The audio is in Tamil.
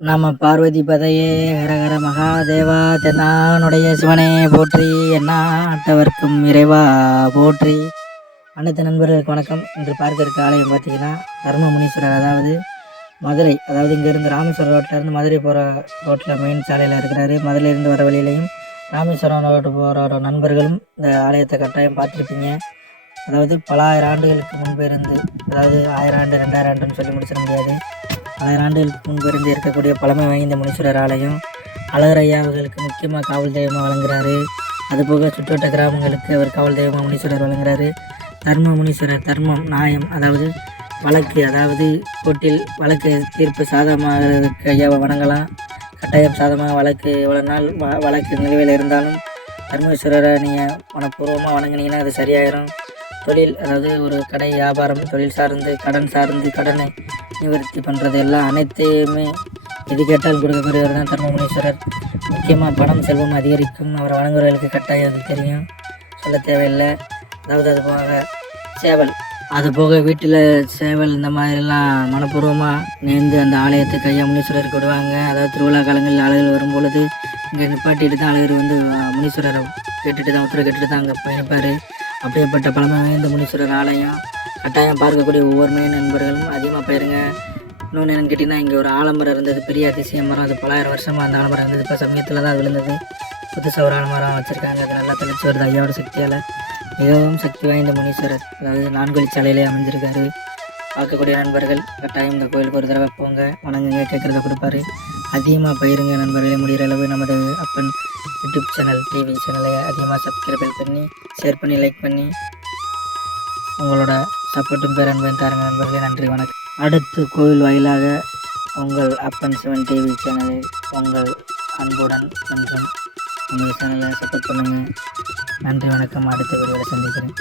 நம பார்வதி பதையே ஹரஹர மகாதேவா தென்னானுடைய சிவனே போற்றி. எந்நாட்டவர்க்கும் இறைவா போற்றி. அனைத்து நண்பர்களுக்கு வணக்கம். இன்று பார்க்க இருக்க ஆலயம் பார்த்தீங்கன்னா தர்மமுனீஸ்வரர் அதாவது மதுரை அதாவது இங்கேருந்து ராமேஸ்வரம் ரோட்டிலேருந்து மதுரை போகிற ரோட்டில் மெயின் சாலையில் இருக்கிறாரு. மதுரையிலேருந்து வர வழியிலையும் ராமேஸ்வரம் ரோட்டு போகிற நண்பர்களும் இந்த ஆலயத்தை கட்டாயம் பார்த்துருப்பீங்க. அதாவது பல ஆயிரம் ஆண்டுகளுக்கு முன்பு இருந்து அதாவது ஆயிரம் ஆண்டு ரெண்டாயிரம் ஆண்டுன்னு சொல்லி முடிச்சிட முடியாது. ஆயிரம் ஆண்டுகளுக்கு முன்பு இருந்து இருக்கக்கூடிய பழமை வாய்ந்த முனீஸ்வரர் ஆலயம் அழகர் ஐயா அவர்களுக்கு முக்கியமாக காவல் தெய்வமாக வழங்குகிறாரு அதுபோக சுற்றுவட்ட கிராமங்களுக்கு அவர் காவல் தெய்வமாக முனீஸ்வரர் வழங்குகிறாரு தர்ம முனீஸ்வரர் தர்மம் நியாயம் அதாவது வழக்கு அதாவது கோர்ட்டில் வழக்கு தீர்ப்பு சாதகமாகிறதுக்கு ஐயாவை வணங்கலாம். கட்டாயம் சாதமாக வழக்கு இவ்வளோ நாள் வ- வழக்கு நிலுவையில் இருந்தாலும் தர்மேஸ்வரரை நீங்கள் மனப்பூர்வமாக வணங்கினீங்கன்னா அது சரியாயிரும். தொழில் அதாவது ஒரு கடை வியாபாரம் தொழில் சார்ந்து கடன் சார்ந்து கடனை நிவர்த்தி பண்ணுறது எல்லாம் அனைத்தையுமே எது கேட்டாலும் கொடுக்கக்கூடியவர் தான் தர்மமுனீஸ்வரர். முக்கியமாக பணம் செல்வம் அதிகரிக்கும். அவர் வழங்குறவர்களுக்கு கட்டாயம் அது தெரியும். சொல்ல தேவையில்லை. அதாவது அது போக சேவல். அது போக வீட்டில் சேவல் இந்த மாதிரிலாம் மனப்பூர்வமாக நேர்ந்து அந்த ஆலயத்துக்கு ஐயா முனீஸ்வரருக்கு விடுவாங்க அதாவது திருவிழா காலங்களில் ஆளுகள் வரும்பொழுது இங்கே நிப்பாட்டிட்டு தான் அழகர் வந்து முனீஸ்வரரை கேட்டுட்டு தான் உத்தரவு கேட்டுட்டு தான் அங்கே பயணிப்பார் அப்படியேப்பட்ட பழமை வாய்ந்த முனீஸ்வரர் ஆலயம் கட்டாயம் பார்க்கக்கூடிய ஒவ்வொரு மைய நண்பர்களும் அதிகமாக போயிருங்க. இன்னொன்று என்னென்னு கேட்டிங்கன்னா இங்கே ஒரு ஆலமரம் இருந்தது பெரிய அதிசய மரம். அது பலாயிரம் வருஷமாக அந்த ஆலமரம் இருந்தது. இப்போ சமயத்தில் தான் அது விழுந்தது. புதுசாக ஒரு ஆலமரம் வச்சுருக்காங்க. அது நல்லா தெளிச்சு வருது ஐயாவோட சக்தியால். மிகவும் சக்தி வாய்ந்த முனீஸ்வரர். அதாவது நான்குவழி சாலையிலே அமைஞ்சிருக்காரு. பார்க்கக்கூடிய நண்பர்கள் கட்டாயம் இந்த கோயிலுக்கு ஒரு தடவை போங்க. வணங்குங்க கேட்குறத கொடுப்பாரு. அதிகமாக பயிருங்க நண்பர்களே. முடிகிற அளவு நமது அப்பன் யூடியூப் சேனல் டிவி சேனலை அதிகமாக சப்ஸ்கிரைப் பண்ணி ஷேர் பண்ணி லைக் பண்ணி உங்களோட சப்போர்ட்டும் பேரன்பையும் தாருங்க நண்பர்களே. நன்றி வணக்கம். அடுத்து கோவில் வாயிலாக உங்கள் அப்பன் சிவன் டிவி சேனலில் உங்கள் அன்புடன் என்றும் உங்கள் சேனலை சப்போர்ட் பண்ணுங்கள் நன்றி வணக்கம். அடுத்த வீடியோவில் சந்திக்கிறேன்.